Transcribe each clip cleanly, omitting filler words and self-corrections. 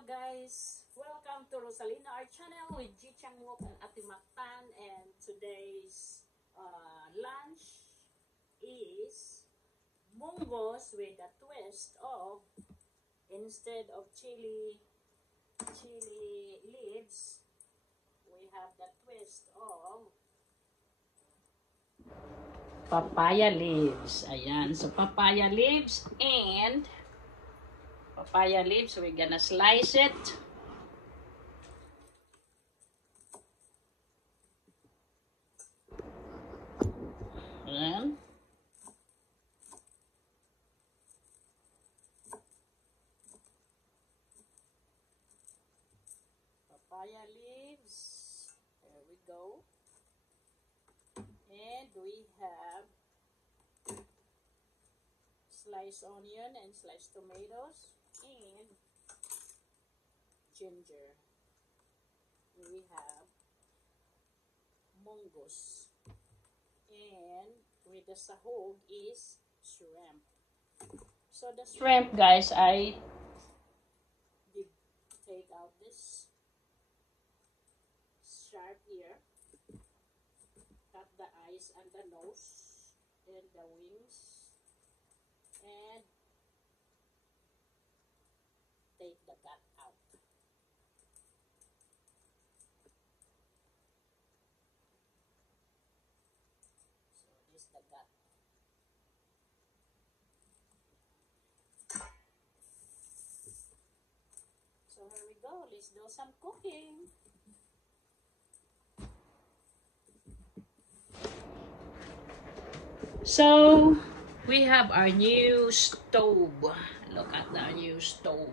Hello guys, welcome to Rosalina Art Channel with Ji Chang Wook and Ate Mactan, and today's lunch is munggos with a twist of, instead of chili leaves, we have the twist of papaya leaves. Ayan, so papaya leaves, we're gonna slice it. Ayan. Papaya leaves. There we go. And we have sliced onion and sliced tomatoes and ginger. We have munggos. And with the sahog is shrimp. So the shrimp, guys, I did take out this sharp ear, cut the eyes and the nose and the wings, and take the gut out. So this is the gut. So here we go, let's do some cooking. So we have our new stove. Look at our new stove.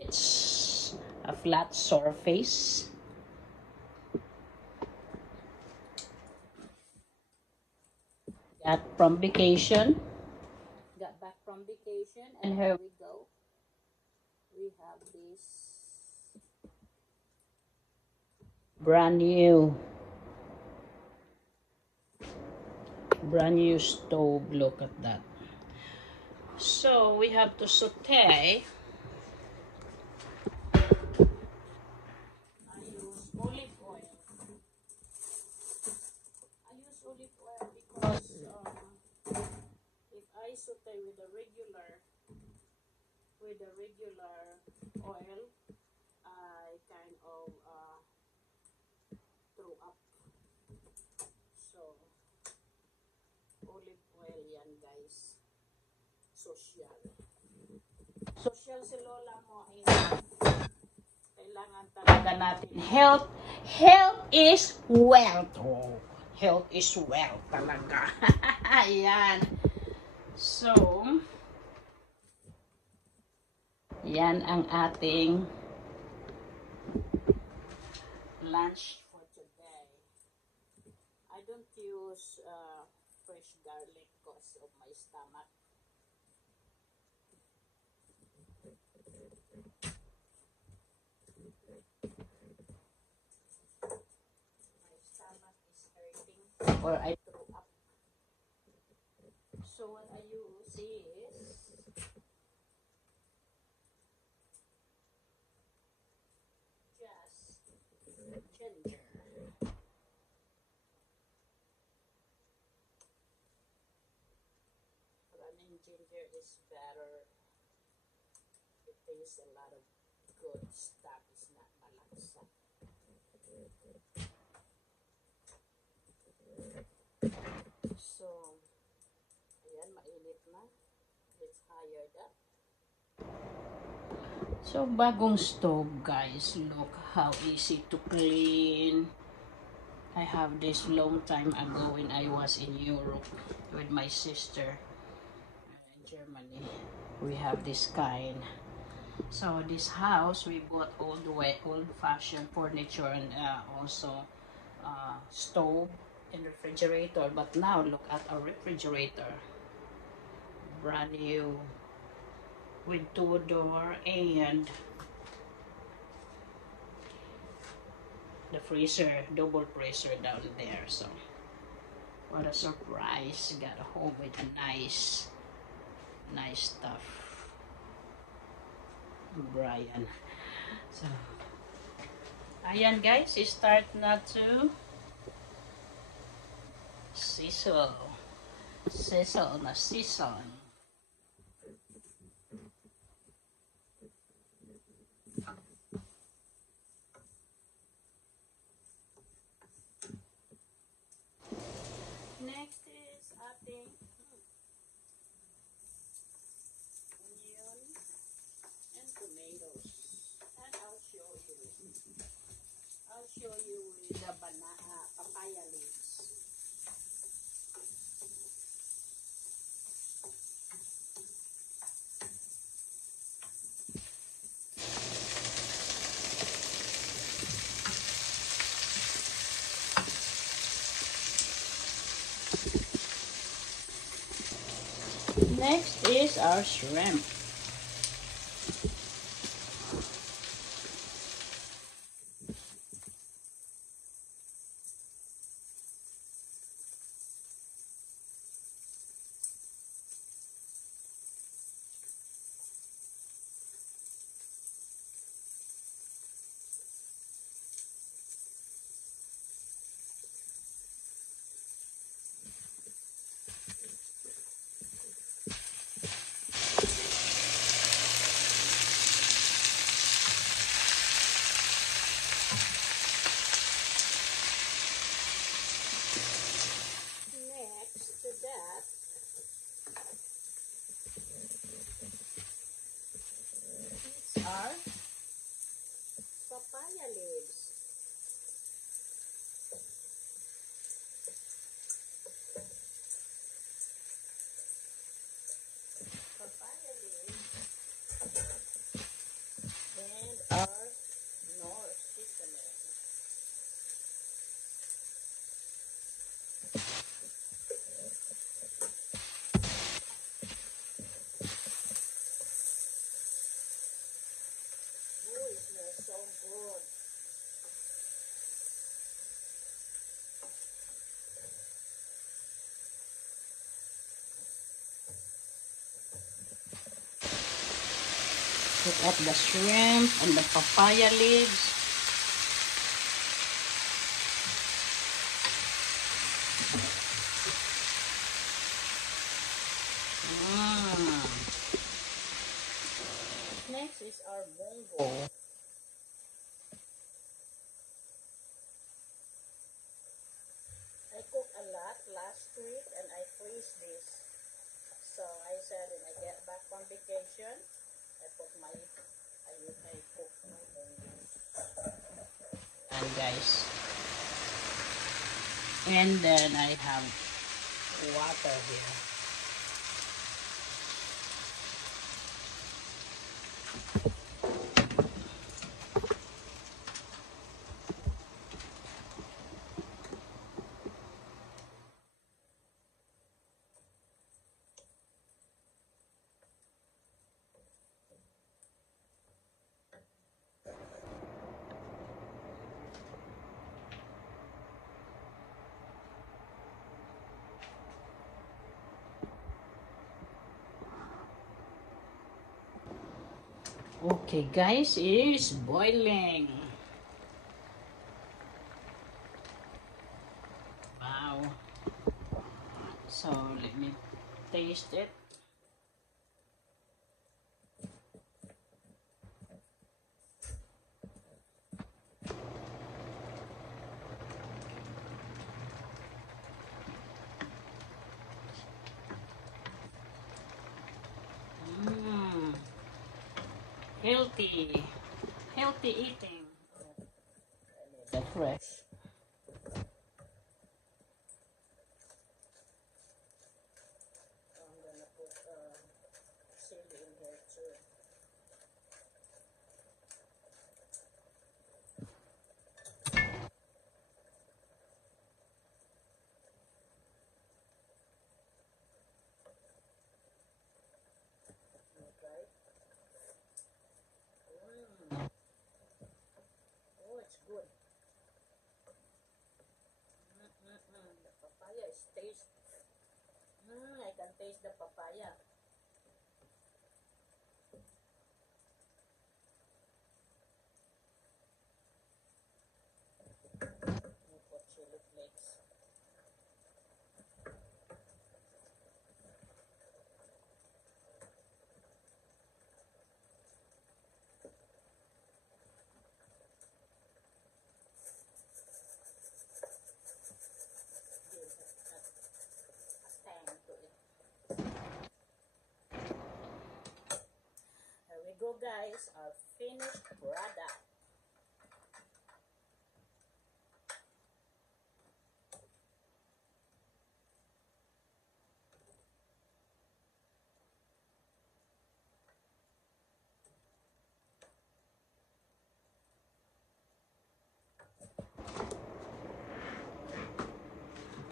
It's a flat surface. Got back from vacation, and here we go. We have this brand new stove. Look at that. So we have to saute. I use olive oil because if I saute with the regular oil, I kind of throw up. So olive oil yan, guys. Social si lola mo, ayan. Kailangan talaga natin health is wealth. Oh, health is wealth talaga. Ayan. So yan ang ating lunch for today. I don't use fresh garlic because of my stomach. My stomach is hurting, or I threw up. So what I use is just ginger. Running ginger is better. It tastes a lot of good stuff. It's not malaksa. So, ayan, mainit na. Let's hire that. So, bagong stove, guys. Look how easy to clean. I have this long time ago when I was in Europe with my sister in Germany. We have this kind. So this house, we bought old-fashioned furniture and also stove and refrigerator. But now look at our refrigerator, brand new with 2-door, and the freezer, double freezer down there. So what a surprise! Got a home with a nice stuff. Brian. So, ayan guys, start na to sizzle. Sizzle na season. Next is ating onion and tomatoes. And I'll show you with the papaya leaves. Next is our shrimp. Next to that, these are papaya leaves. Papaya leaves and our nor seasoning. Oh, it smells so good. Put up the shrimp and the papaya leaves. Next is our bongo. I cooked a lot last week and I freeze this. So I said when I get back from vacation, I cook my bongos. And guys. And then I have water here. Okay guys, it's boiling. Wow. So let me taste it. Healthy eating. That's fresh. I'm gonna put chili in here too. Okay. Oh, it's good. The papaya is taste. I can taste the papaya. guys, our finished product.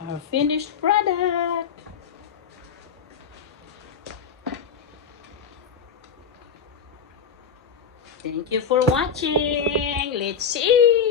Our finished product. Thank you for watching. Let's see.